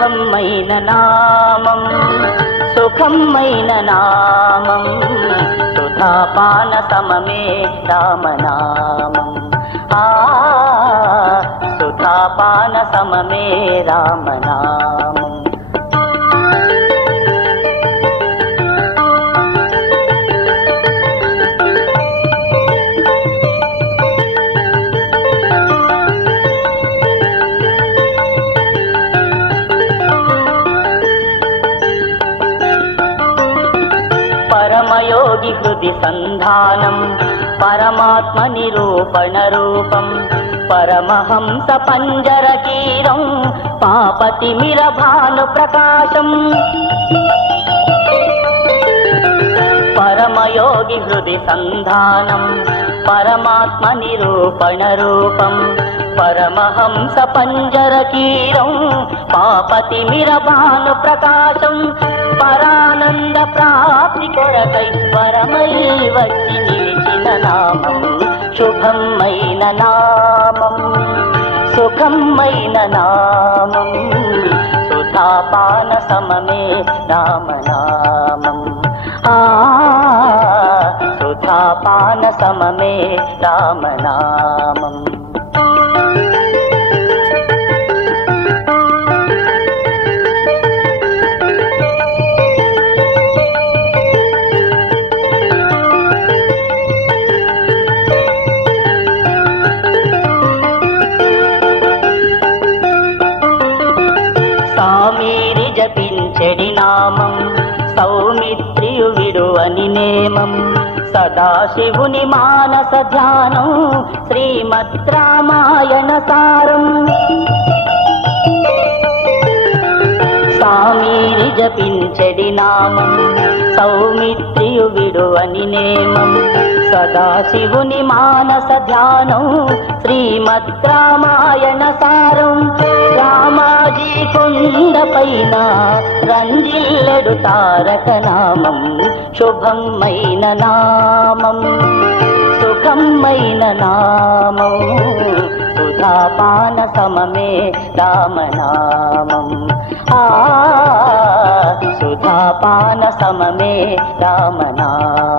శుభమైన నామం సుఖమైన నామం సుధాపాన సమమే రామనామం సుధాపాన సమమే రామనామం పరమయోగి హృది సంధానం పరమాత్మ నిరూపణ రూపం పరమహంస పంజరకీరం పాపతిమిర భాను ప్రకాశం పరమయోగి హృది సంధానం పరమాత్మ నిరూపణ రూపం పరమహంస పంజరకీరం పాపతిమిర భాను ప్రకాశం పరానంద ప్రాప్తి కొరకై పరమై వచ్చి నిలిచిన నామం శుభమైన నామం సుఖమైన నామం సుధాపాన సమమే రామనామం సుధాపాన సమమే రామనామం సామీరి జపించెడి నామం సౌమిత్రియు విడువని నేమం సదాశివుని మానస ధ్యానం శ్రీమద్ రామాయణ సారం సామీరి జపించెడి నామం సౌమిత్రియు విడువని నేమం సదాశివుని మానస ధ్యానం శ్రీమద్ రామాయణ సారం రామాజీ కొండపైన రంజిల్లెడు తారక నామం శుభమైన నామం సుఖమైన నామం సుధాపాన సమమే రామనామం సుధాపాన సమమే రామనామం